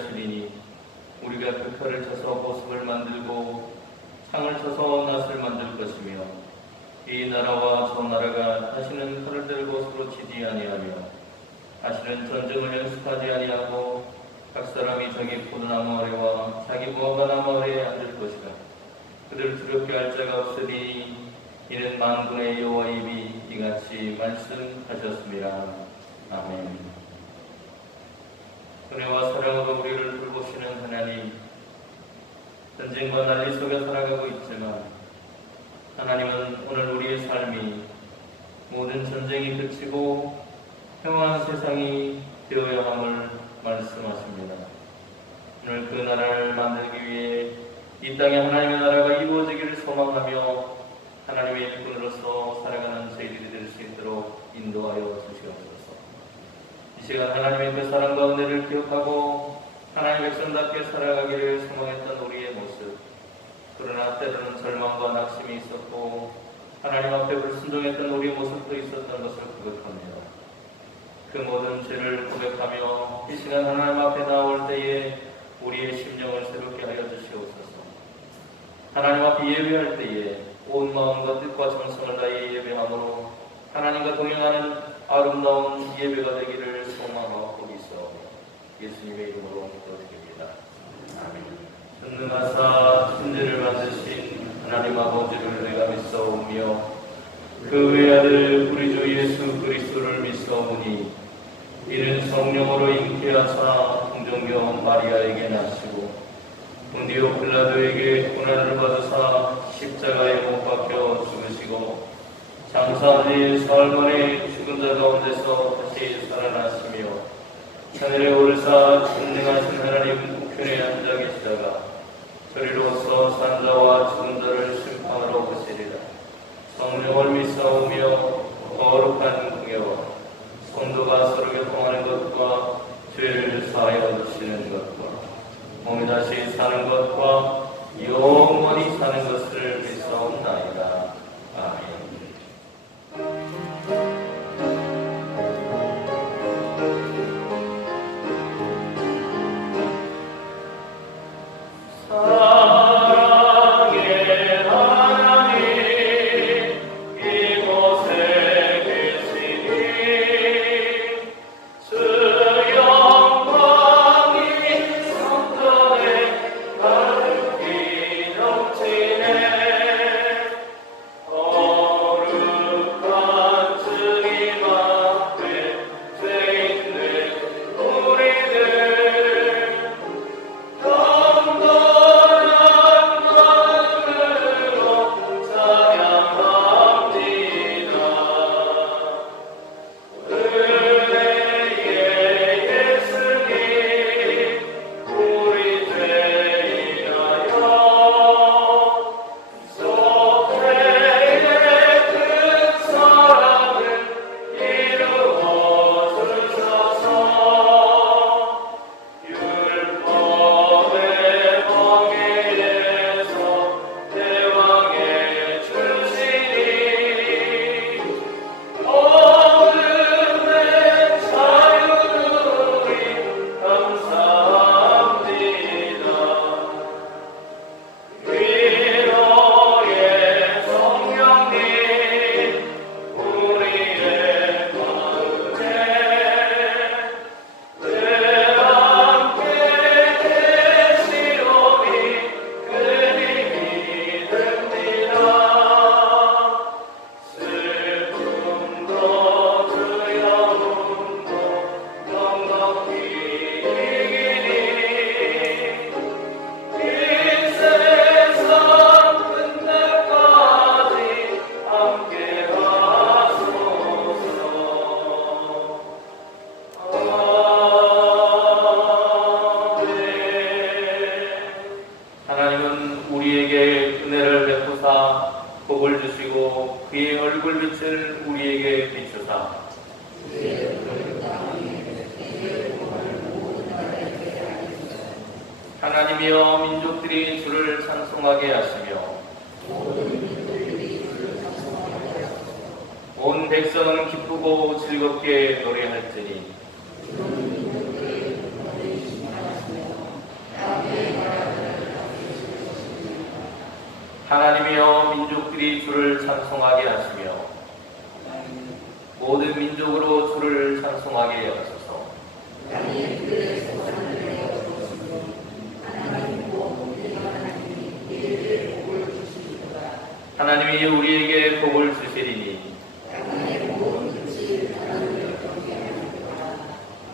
하시리니 우리가 그 칼을 쳐서 보습을 만들고 창을 쳐서 낫을 만들 것이며 이 나라와 저 나라가 다시는 칼을 들고 서로 치지 아니하며 다시는 전쟁을 연습하지 아니하고 각 사람이 자기 포도나무 아래와 자기 무화과 나무 아래에 앉을 것이라. 그들 두렵게 할 자가 없으니 이는 만군의 여호와 입이 이같이 말씀하셨습니다. 아멘. 은혜와 사랑으로 우리를 돌보시는 하나님, 전쟁과 난리 속에 살아가고 있지만 하나님은 오늘 우리의 삶이 모든 전쟁이 그치고 평화한 세상이 되어야 함을 말씀하십니다. 오늘 그 나라를 만들기 위해 이 땅에 하나님의 나라가 이루어지기를 소망하며 하나님의 일꾼으로서 살아가는 저희들이 될 수 있도록 인도하여 주시옵소서. 이 시간 하나님의 그 사랑과 은혜를 기억하고 하나님의 백성답게 살아가기를 소망했던 우리의 모습, 그러나 때로는 절망과 낙심이 있었고 하나님 앞에 불순종했던 우리의 모습도 있었던 것을 고백합니다. 그 모든 죄를 고백하며 이 시간 하나님 앞에 나올 때에 우리의 심령을 새롭게 하여 주시옵소서. 하나님 앞에 예배할 때에 온 마음과 뜻과 정성을 다해 예배함으로 하나님과 동행하는 아름다운 예배가 되기를 소망하고 있어 예수님의 이름으로 기도드립니다. 아멘. 전능하사 천지를 만드신 하나님 아버지를 내가 믿사오며 그 외아들 우리 주 예수 그리스도를 믿사오니 이는 성령으로 잉태하사 동정녀 마리아에게 나시고 본디오 빌라도에게 고난을 받으사 십자가에 못 박혀 죽으시고 장사한 뒤 사흘 만에 죽은 자 가운데서 다시 살아나시며 하늘에 오르사 전능하신 하나님 우편에 앉아 계시다가 저리로서 산 자와 죽은 자를 심판하러 오시리라. 성령을 믿사오며 거룩한 공예와 성도가 서로 교통하는 것과 죄를 사하여 주시는 것과 몸이 다시 사는 것과 영원히 사는 것을 믿사옵나이다. 아멘. 복을 주시고 그의 얼굴빛을 우리에게 비추사 하나님이여 민족들이 주를 찬송하게 하시며 온 백성은 기쁘고 즐겁게 노래할지니 하나님이여 민족들이 주를 찬송하게 하시며 모든 민족으로 주를 찬송하게 하소서. 하나님이 우리에게 복을 주시리니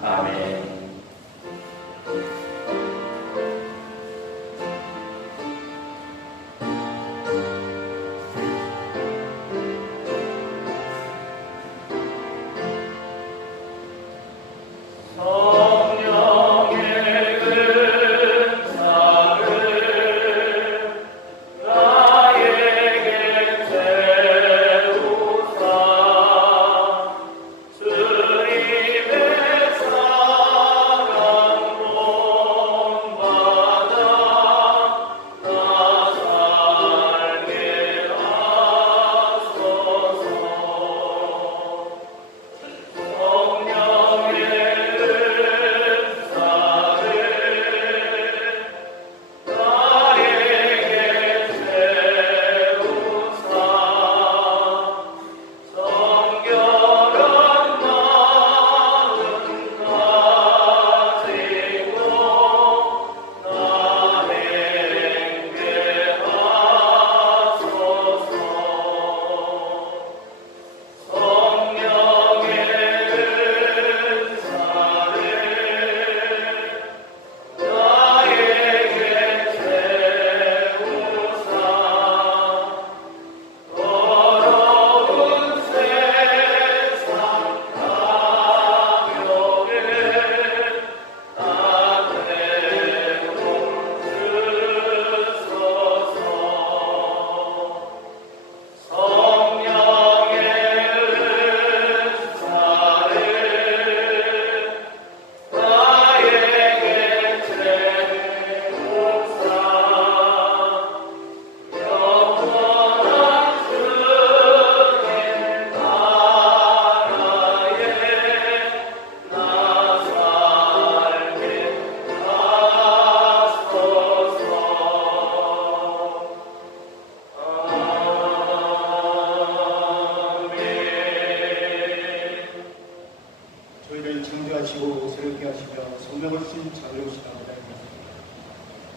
아멘.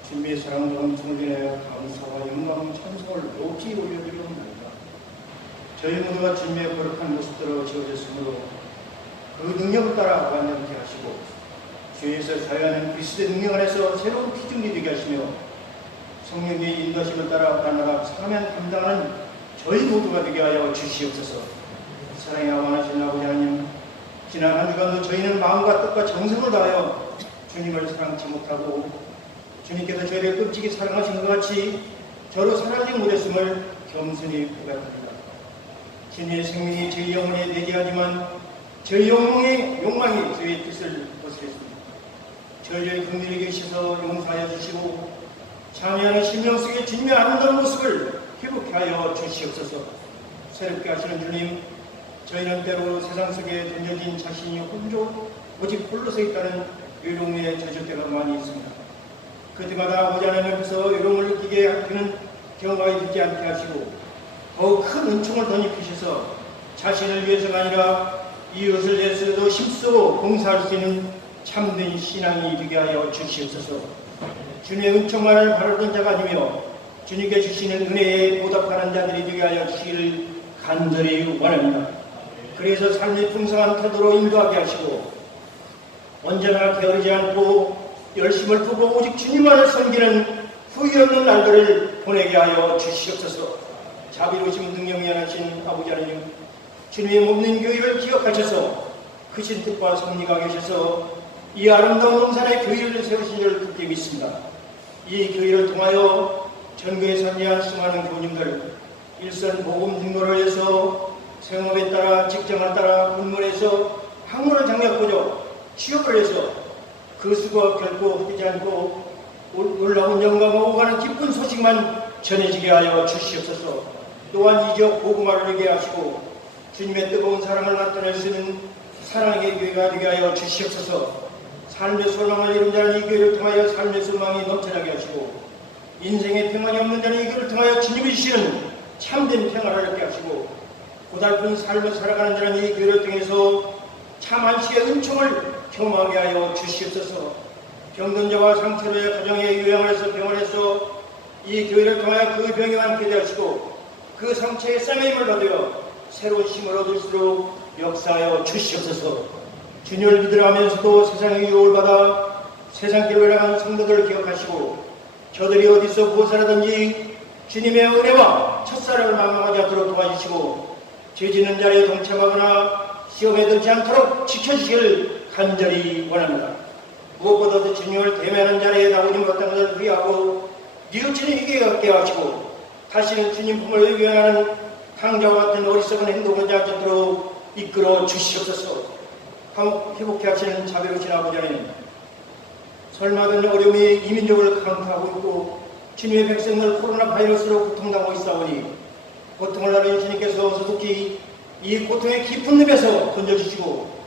주님의 사랑과 은총을 인하여 감사와 영광, 찬송을 높이 올려드리옵나이다. 저희 모두가 주님의 거룩한 모습대로 지어졌으므로 그 능력을 따라 완전케 하시고 주에서 자유하는 그리스도의 능력 안에서 새로운 피증이 되게 하시며 성령의 인도하심을 따라 나라가 사명 감당하는 저희 모두가 되게 하여 주시옵소서. 사랑의 아버지 아버지 하나님, 지난 한 주간도 저희는 마음과 뜻과 정성을 다하여 주님을 사랑치 못하고 주님께서 저희를 끔찍이 사랑하신 것 같이 저로 사랑하지 못했음을 겸손히 고백합니다. 주님의 생명이 저희 영혼에 내재하지만 저희 영혼의 욕망이 저희의 뜻을 거스렸습니다. 저희를 긍휼히 계셔서 용서하여 주시고 참여하는 심령 속에 주님의 아름다운 모습을 회복케 하여 주시옵소서. 새롭게 하시는 주님, 저희는 때로 세상 속에 던져진 자신이 오직 홀로 서 있다는 외로움에 젖을 때가 많이 있습니다. 그때마다 아버지 하나님 앞에서 외로움을 느끼게 하는 경험이 되지 않게 하시고 더욱 큰 은총을 덧입히셔서 자신을 위해서가 아니라 이웃을 위해서도 힘쓰고 봉사할 수 있는 참된 신앙이 되게 하여 주시옵소서. 주님의 은총만을 바라던 자가 아니며 주님께 주시는 은혜에 보답하는 자들이 되게 하여 주시기를 간절히 원합니다. 그래서 삶의 풍성한 태도로 인도하게 하시고 언제나 게으르지 않고 열심을 두고 오직 주님만을 섬기는 후회 없는 날들을 보내게 하여 주시옵소서. 자비로우신 능력이 하나신 아버지 하나님, 주님의 몸된 교회를 기억하셔서 크신 뜻과 섭리가 계셔서 이 아름다운 동산의 교회를 세우신 줄 굳게 믿습니다. 이 교회를 통하여 전교에 참여한 수많은 교우님들, 일선 복음 증거를 해서 생업에 따라 직장을 따라 군문에서 학문을 장려하고자 취업을 해서 그 수고 결코 헛되지 않고 놀라운 영광과 오가는 기쁜 소식만 전해지게 하여 주시옵소서. 또한 이적 복음화를 되게 하시고 주님의 뜨거운 사랑을 나타낼 수 있는 사랑의 교회가 되게 하여 주시옵소서. 삶의 소망을 이룬 자는 이 교회를 통하여 삶의 소망이 넘쳐나게 하시고 인생에 평안이 없는 자는 이것을 통하여 주님이 주시는 참된 평안을 얻게 하시고, 고달픈 삶을 살아가는 자는 이 교회를 통해서 참 안식의 은총을 경험하게 하여 주시옵소서. 병든 자와 상태로의 가정에 요양을 해서 병원에서 이 교회를 통하여 그 병이 완쾌되게 하시고, 그 상처의 쌈의 힘을 받으여 새로운 힘을 얻을수록 역사하여 주시옵소서. 주님을 믿으라면서도 세상의 유혹을 받아 세상길로 나간 성도들을 기억하시고, 저들이 어디서 보살하든지 주님의 은혜와 첫사랑을 망망하지 않도록 도와주시고, 죄지는 자리에 동참하거나 시험에 들지 않도록 지켜주시길 간절히 원합니다. 무엇보다도 주님을 대면하는 자리에 나오지 못한 것을 위하고 뉘우치는 이게 없게 하시고, 다시는 주님 품을 의견하는 강자와 같은 어리석은 행동을 하지 않도록 이끌어 주시옵소서. 회복해 하시는 자비로우신 아버지 하나님, 설마든 어려움이 이민족을 강타하고 있고 주님의 백성을 코로나 바이러스로 고통당하고 있사오니, 고통을 나누신 주님께서 소속히 이 고통의 깊은 늪에서 건져주시고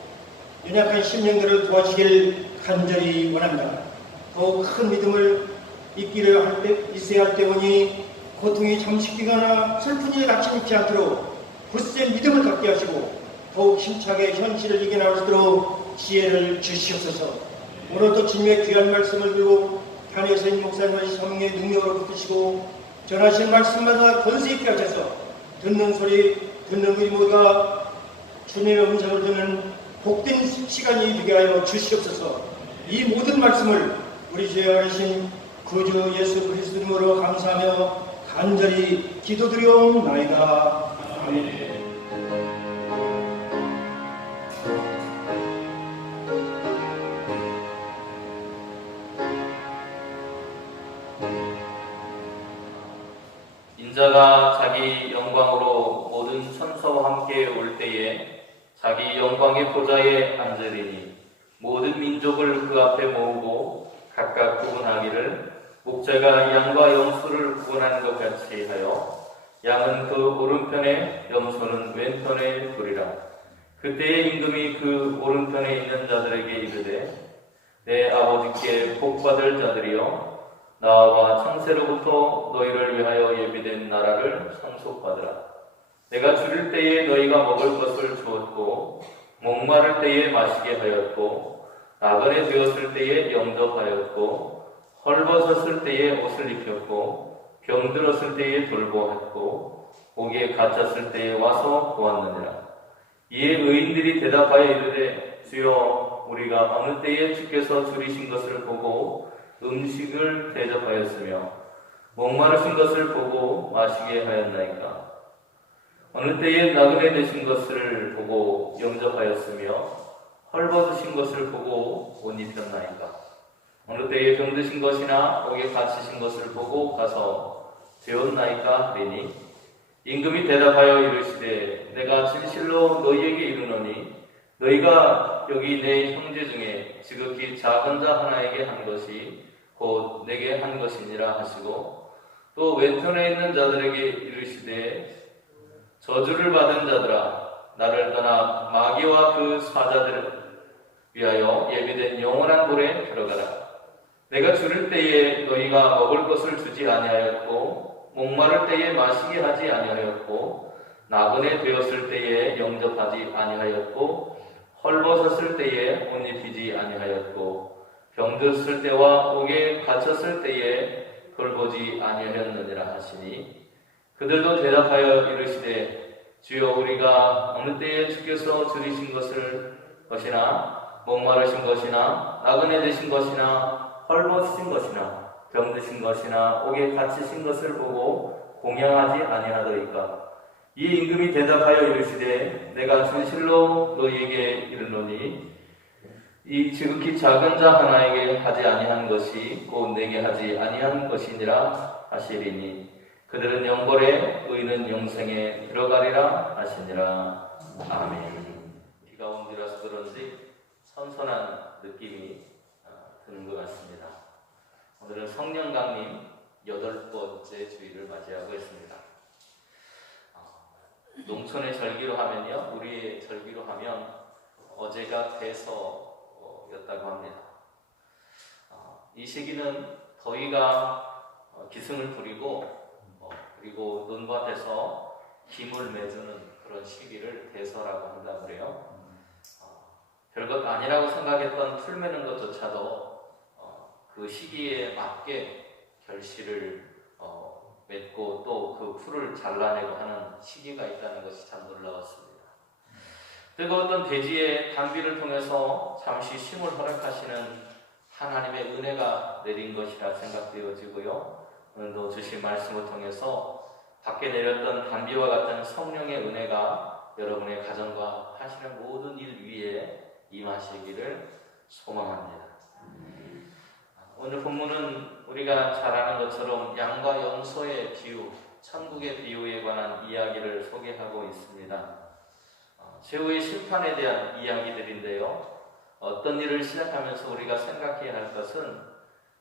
연약한 심령들을 도와주시길 간절히 원합니다. 더욱 큰 믿음을 있어야 할 때오니 고통이 잠식되거나 슬픈 일에 닥치지 않도록 굳센 믿음을 갖게 하시고, 더욱 힘차게 현실을 이겨나갈 수 있도록 지혜를 주시옵소서. 오늘도 주님의 귀한 말씀을 들고 단에서 있는 목사님의 성령의 능력으로 붙드시고 전하신 말씀마다 권세 있게 하셔서 듣는 소리, 듣는 우리 모두가 주님의 음성을 듣는 복된 시간이 되게 하여 주시옵소서. 이 모든 말씀을 우리 주여 하신 구주 예수 그리스도 이름으로 감사하며 간절히 기도드리옵나이다. 아멘. 인자가 자기 영광으로 모든 천사와 함께 올 때에 자기 영광의 보좌에 앉으리니, 모든 민족을 그 앞에 모으고 각각 구분하기를 목자가 양과 염소를 구분하는 것 같이 하여 양은 그 오른편에 염소는 왼편에 두리라. 그때에 임금이 그 오른편에 있는 자들에게 이르되, 내 아버지께 복받을 자들이여, 나와 창세로부터 너희를 위하여 예비된 나라를 상속받으라. 내가 줄일 때에 너희가 먹을 것을 주었고, 목마를 때에 마시게 하였고, 나그네 되었을 때에 영접하였고, 헐벗었을 때에 옷을 입혔고, 병들었을 때에 돌보았고, 옥에 갇혔을 때에 와서 보았느니라. 이에 의인들이 대답하여 이르되, 주여, 우리가 어느 때에 주께서 줄이신 것을 보고 음식을 대접하였으며 목마르신 것을 보고 마시게 하였나이까? 어느 때에 나그네 되신 것을 보고 영접하였으며 헐벗으신 것을 보고 옷 입혔나이까? 어느 때에 병드신 것이나 옥에 갇히신 것을 보고 가서 되었나이까? 하리니, 임금이 대답하여 이르시되, 내가 진실로 너희에게 이르노니 너희가 여기 내 형제 중에 지극히 작은 자 하나에게 한 것이 곧 내게 한 것이니라 하시고, 또 왼편에 있는 자들에게 이르시되, 저주를 받은 자들아, 나를 떠나 마귀와 그 사자들을 위하여 예비된 영원한 불에 들어가라. 내가 줄일 때에 너희가 먹을 것을 주지 아니하였고, 목마를 때에 마시게 하지 아니하였고, 나그네 되었을 때에 영접하지 아니하였고, 헐벗었을 때에 옷 입히지 아니하였고, 병들었을 때와 옥에 갇혔을 때에 돌보지 아니하였느니라 하시니, 그들도 대답하여 이르시되, 주여, 우리가 어느 때에 주께서 줄이신 것이나 목마르신 것이나 나그네 되신 것이나 헐벗으신 것이나 병드신 것이나 옥에 갇히신 것을 보고 공양하지 아니하더이까? 이 임금이 대답하여 이르시되, 내가 진실로 너희에게 이르노니 이 지극히 작은 자 하나에게 하지 아니한 것이 곧 내게 하지 아니한 것이니라 하시리니, 그들은 영벌에 의인은 영생에 들어가리라 하시니라. 아멘. 비가 온 뒤라서 그런지 선선한 느낌이 드는 것 같습니다. 오늘은 성령강림 8번째 주일을 맞이하고 있습니다. 농촌의 절기로 하면요, 우리의 절기로 하면 어제가 대서였다고 합니다. 이 시기는 더위가 기승을 부리고 그리고 논밭에서 힘을 내주는 그런 시기를 대서라고 한다고 그래요. 별것 아니라고 생각했던 풀 매는 것조차도 그 시기에 맞게 결실을 맺고 또 그 풀을 잘라내고 하는 시기가 있다는 것이 참 놀라웠습니다. 뜨거웠던 대지의 단비를 통해서 잠시 쉼을 허락하시는 하나님의 은혜가 내린 것이라 생각되어지고요. 오늘도 주신 말씀을 통해서 밖에 내렸던 단비와 같은 성령의 은혜가 여러분의 가정과 하시는 모든 일 위에 임하시기를 소망합니다. 오늘 본문은 우리가 잘 아는 것처럼 양과 염소의 비유, 천국의 비유에 관한 이야기를 소개하고 있습니다. 최후의 심판에 대한 이야기들인데요. 어떤 일을 시작하면서 우리가 생각해야 할 것은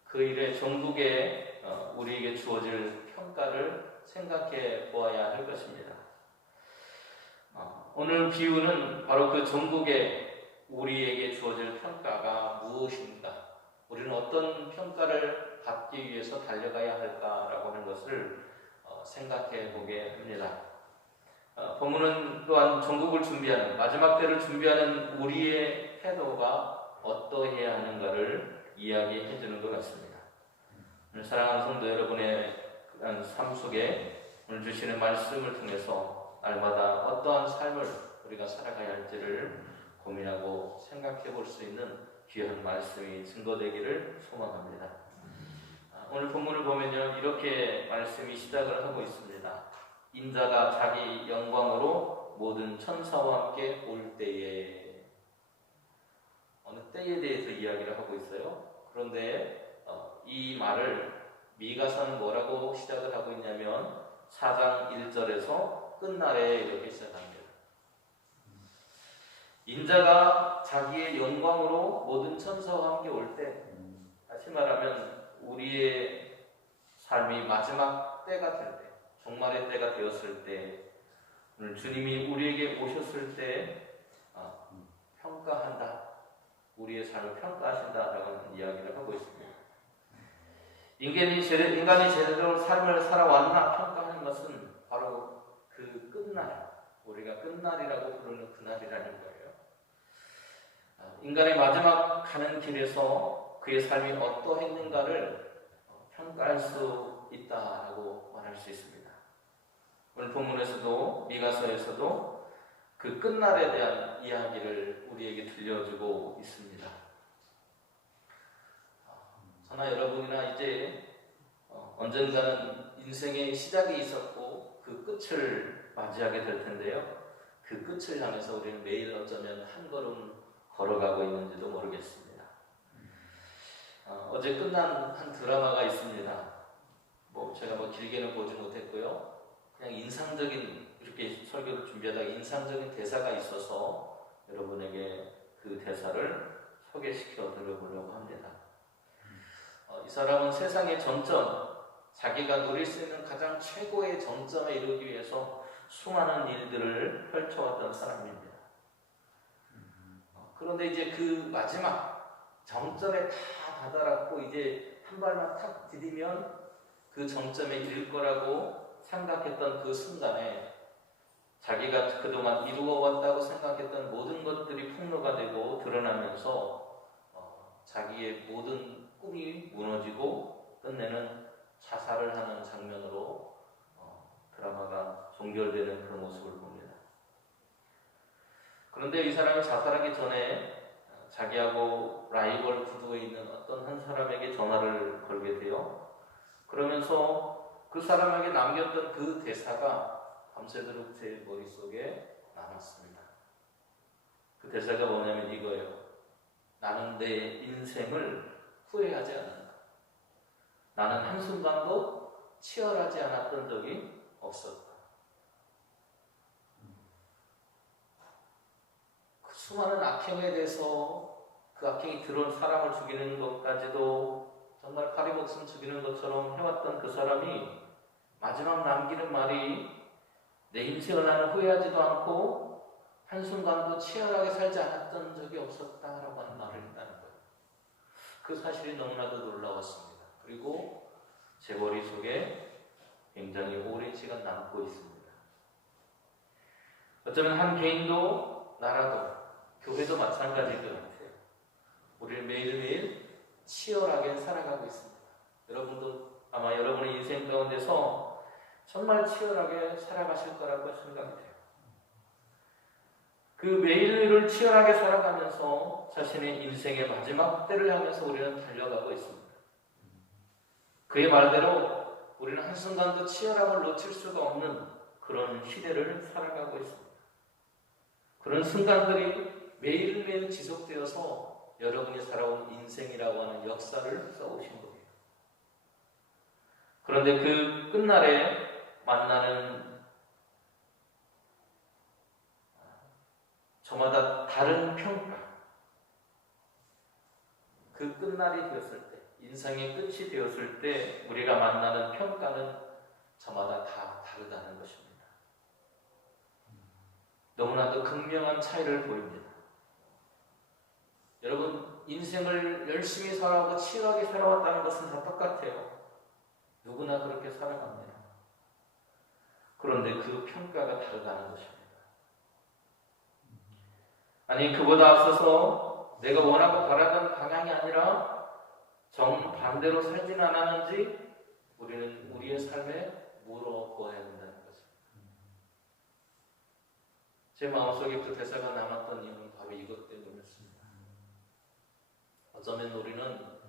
그 일의 종국에 우리에게 주어질 평가를 생각해 보아야 할 것입니다. 오늘 비유는 바로 그 종국에 우리에게 주어질 평가가 무엇인가, 우리는 어떤 평가를 받기 위해서 달려가야 할까라고 하는 것을 생각해 보게 합니다. 본문은 또한 종국을 준비하는, 마지막 때를 준비하는 우리의 태도가 어떠해야 하는가를 이야기해 주는 것 같습니다. 오늘 사랑하는 성도 여러분의 삶 속에 오늘 주시는 말씀을 통해서 날마다 어떠한 삶을 우리가 살아가야 할지를 고민하고 생각해 볼 수 있는 귀한 말씀이 증거되기를 소망합니다. 오늘 본문을 보면요, 이렇게 말씀이 시작을 하고 있습니다. 인자가 자기 영광으로 모든 천사와 함께 올 때에, 어느 때에 대해서 이야기를 하고 있어요. 그런데 이 말을 미가서는 뭐라고 시작을 하고 있냐면 4장 1절에서 끝날에 이렇게 시작합니다. 인자가 자기의 영광으로 모든 천사와 함께 올 때, 다시 말하면 우리의 삶이 마지막 때가 될 때, 종말의 때가 되었을 때, 오늘 주님이 우리에게 오셨을 때 평가한다, 우리의 삶을 평가하신다라고 하는 이야기를 하고 있습니다. 인간이 제대로 삶을 살아왔나 평가하는 것은 바로 그 끝날, 우리가 끝날이라고 부르는 그날이라는 거예요. 인간의 마지막 가는 길에서 그의 삶이 어떠했는가를 평가할 수 있다라고 말할 수 있습니다. 오늘 본문에서도 미가서에서도 그 끝날에 대한 이야기를 우리에게 들려주고 있습니다. 저나 여러분이나 이제 언젠가는 인생의 시작이 있었고 그 끝을 맞이하게 될 텐데요. 그 끝을 향해서 우리는 매일 어쩌면 한 걸음 걸어가고 있는지도 모르겠습니다. 어제 끝난 한 드라마가 있습니다. 제가 길게는 보지 못했고요. 그냥 인상적인, 이렇게 설교를 준비하다가 인상적인 대사가 있어서 여러분에게 그 대사를 소개시켜 드려보려고 합니다. 이 사람은 세상의 정점, 자기가 누릴 수 있는 가장 최고의 정점에 이르기 위해서 수많은 일들을 펼쳐왔던 사람입니다. 그런데 이제 그 마지막 정점에 다 다다랐고 이제 한 발만 탁 디디면 그 정점에 이를 거라고 생각했던 그 순간에 자기가 그동안 이루어왔다고 생각했던 모든 것들이 폭로가 되고 드러나면서 자기의 모든 꿈이 무너지고 끝내는 자살을 하는 장면으로 드라마가 종결되는 그런 모습을 봅니다. 그런데 이 사람이 자살하기 전에 자기하고 라이벌 구도에 있는 어떤 한 사람에게 전화를 걸게 돼요. 그러면서 그 사람에게 남겼던 그 대사가 밤새도록 제 머릿속에 남았습니다. 그 대사가 뭐냐면 이거예요. 나는 내 인생을 후회하지 않는다. 나는 한순간도 치열하지 않았던 적이 없었다. 그 수많은 악행에 대해서 그 악행이 들어온 사람을 죽이는 것까지도 정말 파리 목숨 죽이는 것처럼 해왔던 그 사람이 마지막 남기는 말이 내 인생을 나는 후회하지도 않고 한순간도 치열하게 살지 않았던 적이 없었다라고 하는 말을 했다는 거예요. 그 사실이 너무나도 놀라웠습니다. 그리고 제 머릿속에 안고 있습니다. 어쩌면 한 개인도 나라도 교회도 마찬가지일 것 같아요. 우리는 매일매일 치열하게 살아가고 있습니다. 여러분도 아마 여러분의 인생 가운데서 정말 치열하게 살아가실 거라고 생각이 돼요. 그 매일을 치열하게 살아가면서 자신의 인생의 마지막 때를 향해서 우리는 달려가고 있습니다. 그의 말대로 우리는 한순간도 치열함을 놓칠 수가 없는 그런 시대를 살아가고 있습니다. 그런 순간들이 매일매일 지속되어서 여러분이 살아온 인생이라고 하는 역사를 써오신 거예요. 그런데 그 끝날에 만나는 저마다 다른 평가, 그 끝날이 되었을 때, 인생의 끝이 되었을 때 우리가 만나는 평가는 저마다 다 다르다는 것입니다. 너무나도 극명한 차이를 보입니다. 여러분, 인생을 열심히 살아오고 치열하게 살아왔다는 것은 다 똑같아요. 누구나 그렇게 살아갑니다. 그런데 그 평가가 다르다는 것입니다. 아니, 그보다 앞서서 내가 원하고 바라던 방향이 아니라 정반대로 살진 않았는지 우리는 우리의 삶에 물어보아야 된다는 것입니다. 제 마음속에 그 대사가 남았던 이유는 바로 이것 때문이었습니다. 어쩌면 우리는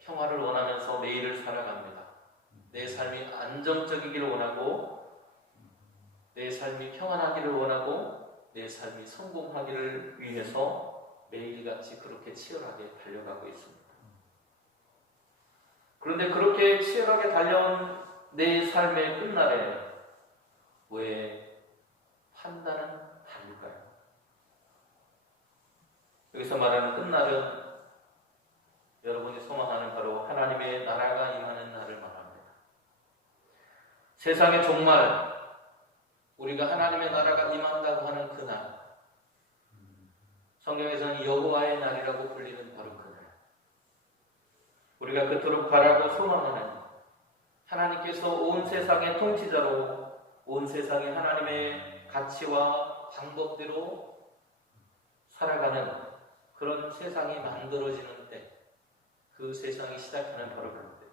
평화를 원하면서 매일을 살아갑니다. 내 삶이 안정적이기를 원하고, 내 삶이 평안하기를 원하고, 내 삶이 성공하기를 위해서 매일같이 그렇게 치열하게 달려가고 있습니다. 그런데 그렇게 치열하게 달려온 내 삶의 끝날에 왜 판단은 다를까요? 여기서 말하는 끝날은 여러분이 소망하는 바로 하나님의 나라가 임하는 날을 말합니다. 세상의 종말, 우리가 하나님의 나라가 임한다고 하는 그날, 성경에서는 여호와의 날이라고 불리는 바로 그날, 우리가 그토록 바라고 소망하는 하나님께서 온 세상의 통치자로 온 세상에 하나님의 가치와 방법대로 살아가는 그런 세상이 만들어지는 때, 그 세상이 시작하는 바로 그때,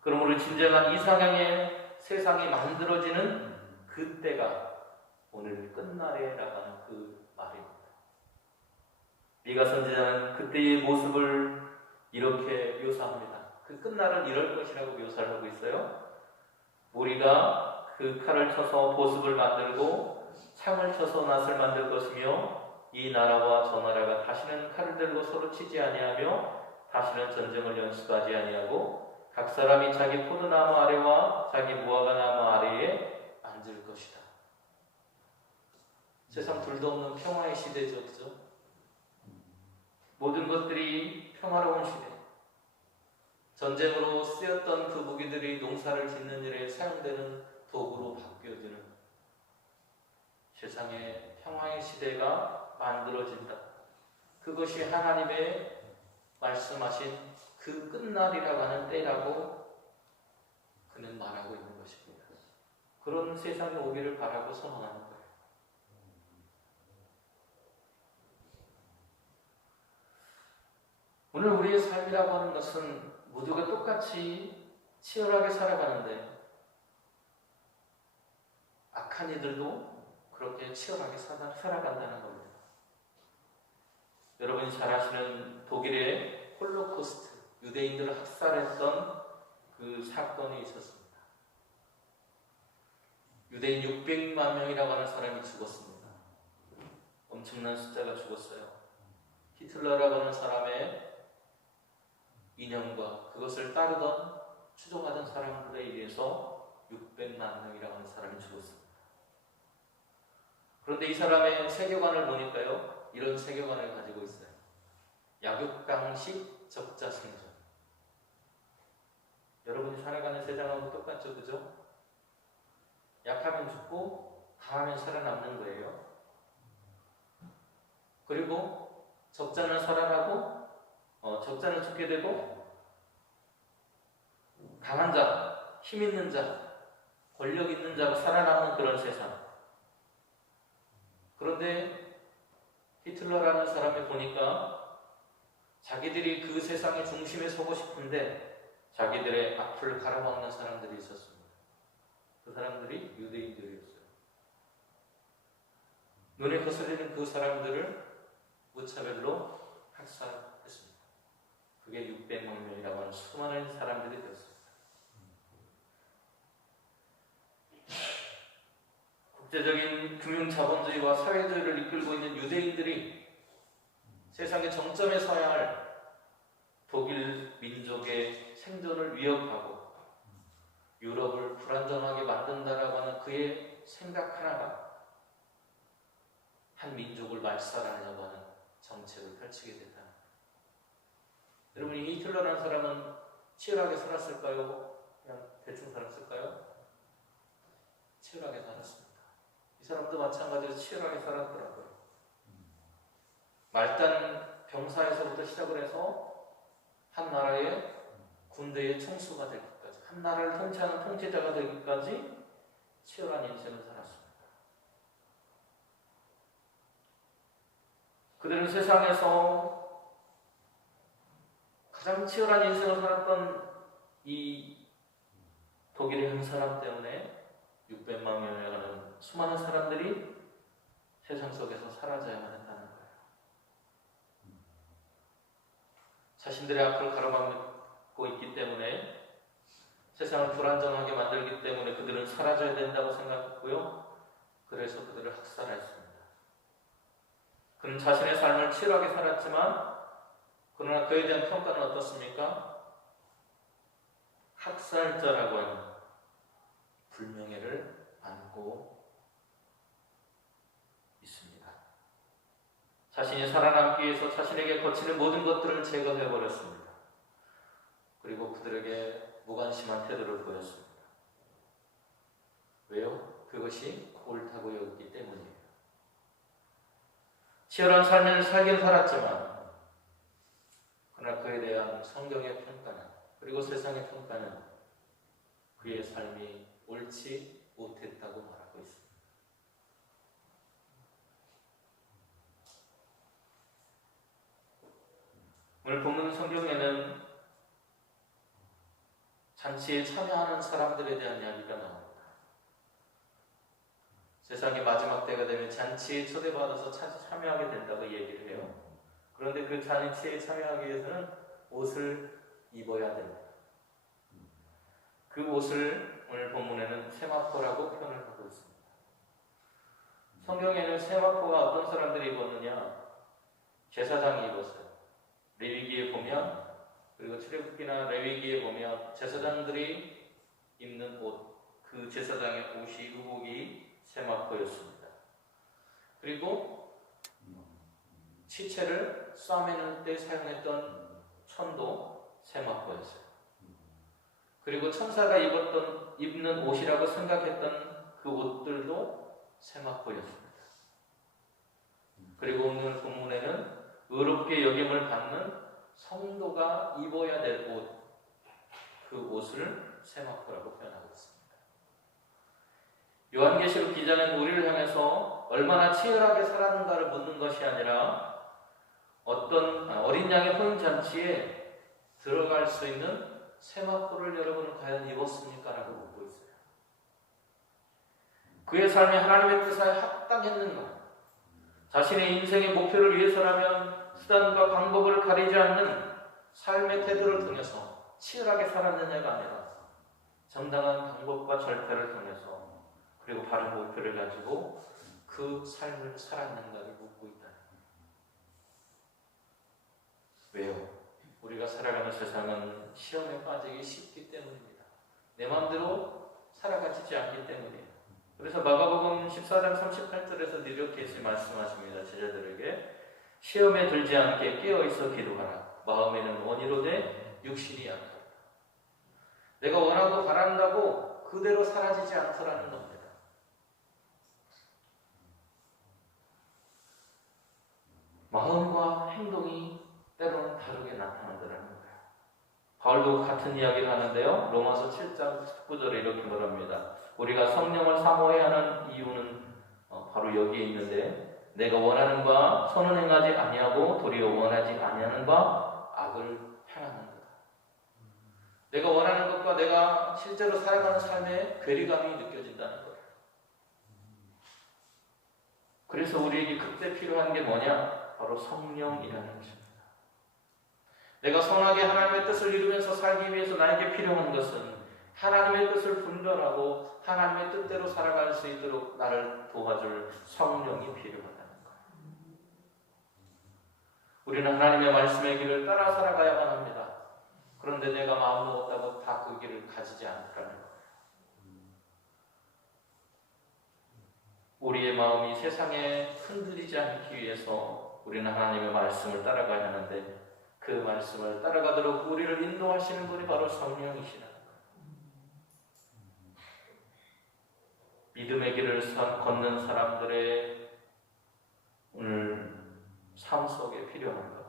그러므로 진정한 이상향의 세상이 만들어지는 그때가 오늘 끝날에 나가는 그 말입니다. 미가 선지자는 그때의 모습을 이렇게 묘사합니다. 그 끝날은 이럴 것이라고 묘사를 하고 있어요. 우리가 그 칼을 쳐서 보습을 만들고 창을 쳐서 낫을 만들 것이며, 이 나라와 저 나라가 다시는 칼을 들고 서로 치지 아니하며 다시는 전쟁을 연습하지 아니하고 각 사람이 자기 포도나무 아래와 자기 무화과나무 아래에 앉을 것이다. 세상 둘도 없는 평화의 시대죠, 그죠? 모든 것들이 평화로운 시대. 전쟁으로 쓰였던 그 무기들이 농사를 짓는 일에 사용되는 도구로 바뀌어지는 세상의 평화의 시대가 만들어진다. 그것이 하나님의 말씀하신 그 끝날이라고 하는 때라고 그는 말하고 있는 것입니다. 그런 세상이 오기를 바라고 소망하는 거예요. 오늘 우리의 삶이라고 하는 것은 모두가 똑같이 치열하게 살아가는데, 악한 이들도 그렇게 치열하게 살아간다는 겁니다. 여러분이 잘 아시는 독일의 홀로코스트, 유대인들을 학살했던 그 사건이 있었습니다. 유대인 600만 명이라고 하는 사람이 죽었습니다. 엄청난 숫자가 죽었어요. 히틀러라고 하는 사람의 이념과 그것을 따르던, 추종하던 사람들에 의해서 600만 명이라고 하는 사람이 죽었습니다. 그런데 이 사람의 세계관을 보니까요, 이런 세계관을 가지고 있어요. 약육강식 적자생존. 여러분이 살아가는 세상하고 똑같죠, 그죠? 약하면 죽고 강하면 살아남는 거예요. 그리고 적자는 살아나고 적자는 죽게 되고, 강한 자, 힘 있는 자, 권력 있는 자가 살아남는 그런 세상. 그런데 히틀러라는 사람이 보니까 자기들이 그 세상의 중심에 서고 싶은데 자기들의 앞을 가로막는 사람들이 있었습니다. 그 사람들이 유대인들이었어요. 눈에 거슬리는 그 사람들을 무차별로 학살했습니다. 그게 600만 명이라고 하는 수많은 사람들이 되었습니다. 국제적인 금융자본주의와 사회주의를 이끌고 있는 유대인들이 세상의 정점에 서야 할 독일 민족의 생존을 위협하고 유럽을 불안정하게 만든다라고 하는 그의 생각 하나가 한 민족을 말살하려고 하는 정책을 펼치게 됐다. 여러분, 이 히틀러라는 사람은 치열하게 살았을까요? 그냥 대충 살았을까요? 치열하게 살았습니다. 이 사람도 마찬가지로 치열하게 살았더라고요. 말단 병사에서부터 시작을 해서 한 나라의 군대의 총수가 되기까지, 한 나라를 통치하는 통치자가 되기까지 치열한 인생을 살았습니다. 그들은 세상에서 가장 치열한 인생을 살았던 이 독일의 한 사람 때문에 600만 명에 가는 수많은 사람들이 세상 속에서 사라져야만 했다는 거예요. 자신들의 앞을 가로막고 있기 때문에, 세상을 불안정하게 만들기 때문에 그들은 사라져야 된다고 생각했고요. 그래서 그들을 학살했습니다. 그는 자신의 삶을 치열하게 살았지만 그러나 그에 대한 평가는 어떻습니까? 학살자라고 하는 불명예를 안고 있습니다. 자신이 살아남기 위해서 자신에게 거치는 모든 것들을 제거해버렸습니다. 그리고 그들에게 무관심한 태도를 보였습니다. 왜요? 그것이 옳다고 여겼기 때문이에요. 치열한 삶을 살긴 살았지만 그러나 그에 대한 성경의 평가는, 그리고 세상의 평가는 그의 삶이 옳지 못했다고 말하고 있습니다. 오늘 본문 성경에는 잔치에 참여하는 사람들에 대한 이야기가 나옵니다. 세상의 마지막 때가 되면 잔치에 초대받아서 참여하게 된다고 얘기를 해요. 그런데 그 잔치에 참여하기 위해서는 옷을 입어야 됩니다. 그 옷을 오늘 본문에는 세마포라고 표현을 하고 있습니다. 성경에는 세마포가 어떤 사람들이 입었느냐? 제사장이 입었어요. 레위기에 보면, 그리고 출애굽기나 레위기에 보면 제사장들이 입는 옷, 그 제사장의 옷이, 의복이 세마포였습니다. 그리고 시체를 싸매는 때 사용했던 천도 세마포였어요. 그리고 천사가 입는 옷이라고 생각했던 그 옷들도 세마포였습니다. 그리고 오늘 본문에는 의롭게 여김을 받는 성도가 입어야 될 옷, 그 옷을 세마포라고 표현하고 있습니다. 요한계시록 기자는 우리를 향해서 얼마나 치열하게 살았는가를 묻는 것이 아니라 어떤 어린 양의 혼인잔치에 들어갈 수 있는 세마포를 여러분은 과연 입었습니까? 라고 묻고 있어요. 그의 삶이 하나님의 뜻에 합당했는가? 자신의 인생의 목표를 위해서라면 수단과 방법을 가리지 않는 삶의 태도를 통해서 치열하게 살았느냐가 아니라 정당한 방법과 절차를 통해서, 그리고 바른 목표를 가지고 그 삶을 살았는가를 묻고 있다. 왜요? 우리가 살아가는 세상은 시험에 빠지기 쉽기 때문입니다. 내 마음대로 살아가지 않기 때문이에요. 그래서 마가복음 14장 38절에서 이렇게 말씀하십니다. 제자들에게 시험에 들지 않게 깨어있어 기도하라. 마음에는 원이로되 육신이 약하다. 내가 원하고 바란다고 그대로 사라지지 않더라는 겁니다. 마음과 행동이 때로는 다르게 나타나더라는 거예요. 바울도 같은 이야기를 하는데요. 로마서 7장 19절에 이렇게 말합니다. 우리가 성령을 사모해야 하는 이유는 바로 여기에 있는데, 내가 원하는 바 선은 행하지 아니하고 도리어 원하지 아니하는 바 악을 행하는 거다. 내가 원하는 것과 내가 실제로 살아가는 삶에 괴리감이 느껴진다는 거예요. 그래서 우리에게 그때 필요한 게 뭐냐? 바로 성령이라는 것입니다. 내가 선하게 하나님의 뜻을 이루면서 살기 위해서 나에게 필요한 것은 하나님의 뜻을 분별하고 하나님의 뜻대로 살아갈 수 있도록 나를 도와줄 성령이 필요하다는 거예요. 우리는 하나님의 말씀의 길을 따라 살아가야만 합니다. 그런데 내가 마음 먹었다고 다 그 길을 가지지 않더라는 거예요. 우리의 마음이 세상에 흔들리지 않기 위해서 우리는 하나님의 말씀을 따라가야 하는데, 그 말씀을 따라가도록 우리를 인도하시는 분이 바로 성령이시라는 거예요. 믿음의 길을 걷는 사람들의 오늘 삶 속에 필요한 것,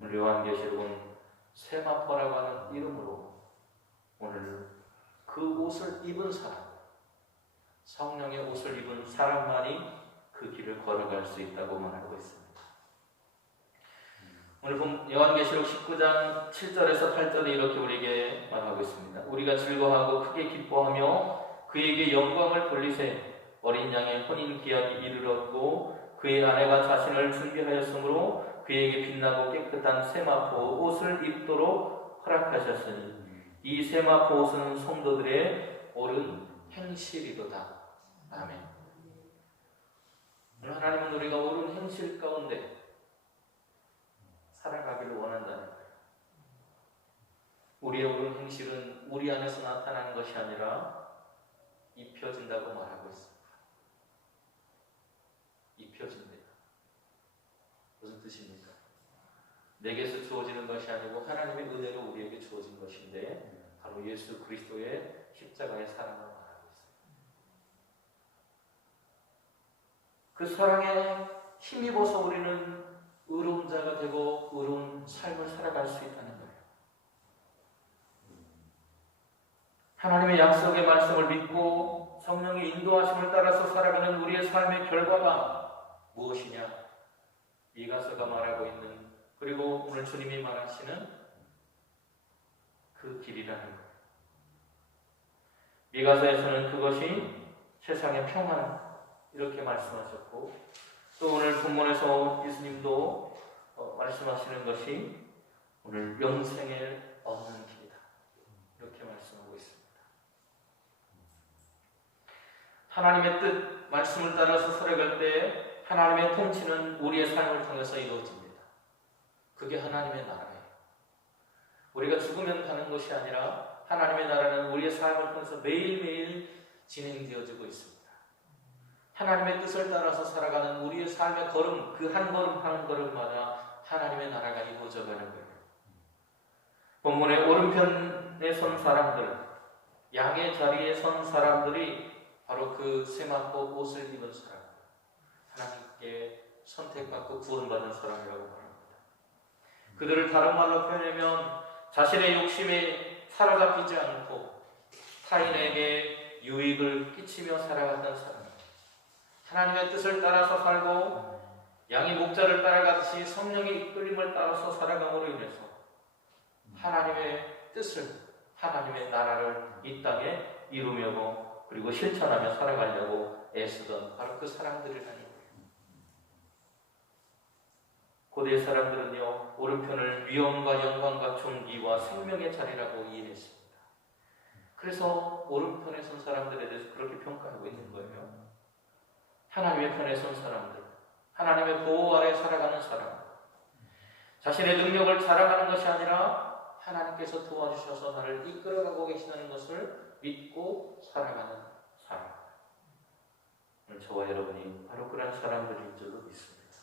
오늘 요한계시록은 세마포라고 하는 이름으로 오늘 그 옷을 입은 사람, 성령의 옷을 입은 사람만이 그 길을 걸어갈 수 있다고 말하고 있습니다. 오늘 본 요한계시록 19장 7절에서 8절에 이렇게 우리에게 말하고 있습니다. 우리가 즐거워하고 크게 기뻐하며 그에게 영광을 돌리세. 어린 양의 혼인 기약이 이르렀고 그의 아내가 자신을 준비하였으므로 그에게 빛나고 깨끗한 세마포 옷을 입도록 허락하셨으니 이 세마포 옷은 성도들의 옳은 행실이로다. 아멘. 오늘 하나님은 우리가 옳은 행실 가운데 살아가기를 원한다는 거예요. 우리의 옳은 행실은 우리 안에서 나타나는 것이 아니라 입혀진다고 말하고 있습니다. 입혀집니다. 무슨 뜻입니까? 내게서 주어지는 것이 아니고 하나님의 은혜로 우리에게 주어진 것인데, 바로 예수 그리스도의 십자가의 사랑을 말하고 있습니다. 그 사랑에 힘입어서 우리는 의로운 자가 되고 의로운 삶을 살아갈 수 있다는 거예요. 하나님의 약속의 말씀을 믿고 성령의 인도하심을 따라서 살아가는 우리의 삶의 결과가 무엇이냐? 미가서가 말하고 있는, 그리고 오늘 주님이 말하시는 그 길이라는 거예요. 미가서에서는 그것이 세상의 평안, 이렇게 말씀하셨고, 또 오늘 본문에서 예수님도 말씀하시는 것이 오늘 영생을 얻는 길이다, 이렇게 말씀하고 있습니다. 하나님의 뜻, 말씀을 따라서 살아갈 때 하나님의 통치는 우리의 삶을 통해서 이루어집니다. 그게 하나님의 나라예요. 우리가 죽으면 가는 것이 아니라 하나님의 나라는 우리의 삶을 통해서 매일매일 진행되어지고 있습니다. 하나님의 뜻을 따라서 살아가는 우리의 삶의 걸음, 그 한 걸음 한 걸음마다 하나님의 나라가 이루어져 가는 거예요. 본문의 오른편에 선 사람들, 양의 자리에 선 사람들이 바로 그 세마포 옷을 입은 사람, 하나님께 선택받고 구원받은 사람이라고 말합니다. 그들을 다른 말로 표현하면 자신의 욕심에 사로잡히지 않고 타인에게 유익을 끼치며 살아갔던 사람, 하나님의 뜻을 따라서 살고 양이 목자를 따라가듯이 성령의 이끌림을 따라서 살아감으로 인해서 하나님의 뜻을, 하나님의 나라를 이 땅에 이루며 그리고 실천하며 살아가려고 애쓰던 바로 그 사람들이라는 거예요. 고대 사람들은요, 오른편을 위엄과 영광과 존귀와 생명의 자리라고 이해했습니다. 그래서 오른편에 선 사람들에 대해서 그렇게 평가하고 있는 거예요. 하나님의 편에 선 사람들, 하나님의 보호 아래 살아가는 사람, 자신의 능력을 자랑하는 것이 아니라 하나님께서 도와주셔서 나를 이끌어가고 계시다는 것을 믿고 살아가는 사람. 오늘 저와 여러분이 바로 그런 사람들인 줄로 믿습니다.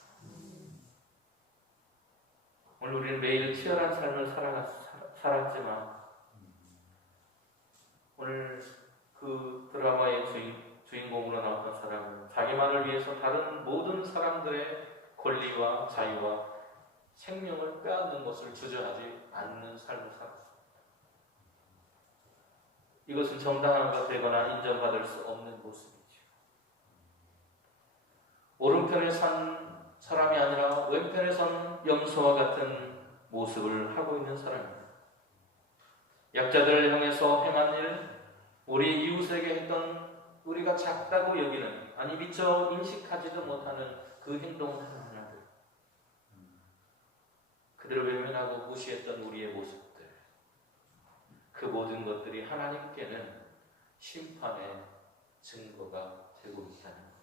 오늘 우리는 매일 치열한 삶을 살았지만 오늘 그 드라마의 주인공으로 나왔던 사람은 자기만을 위해서 다른 모든 사람들의 권리와 자유와 생명을 빼앗는 것을 주저하지 않는 삶을 살았습니다. 이것은 정당한 것 되거나 인정받을 수 없는 모습이죠. 오른편에 선 사람이 아니라 왼편에 선 염소와 같은 모습을 하고 있는 사람입니다. 약자들을 향해서 행한 일, 우리 이웃에게 했던 우리가 작다고 여기는, 아니 미처 인식하지도 못하는 그 행동 하나하나들, 그들을 외면하고 무시했던 우리의 모습들, 그 모든 것들이 하나님께는 심판의 증거가 되고 있다는 것.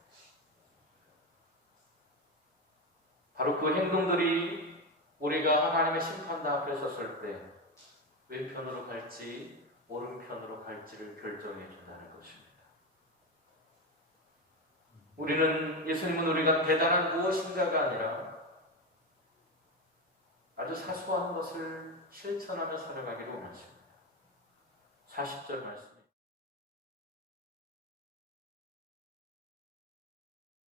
바로 그 행동들이 우리가 하나님의 심판대 앞에 섰을 때 왼편으로 갈지 오른편으로 갈지를 결정해 준다는 것입니다. 우리는, 예수님은 우리가 대단한 무엇인가가 아니라 아주 사소한 것을 실천하며 살아가기를 원하십니다. 40절 말씀.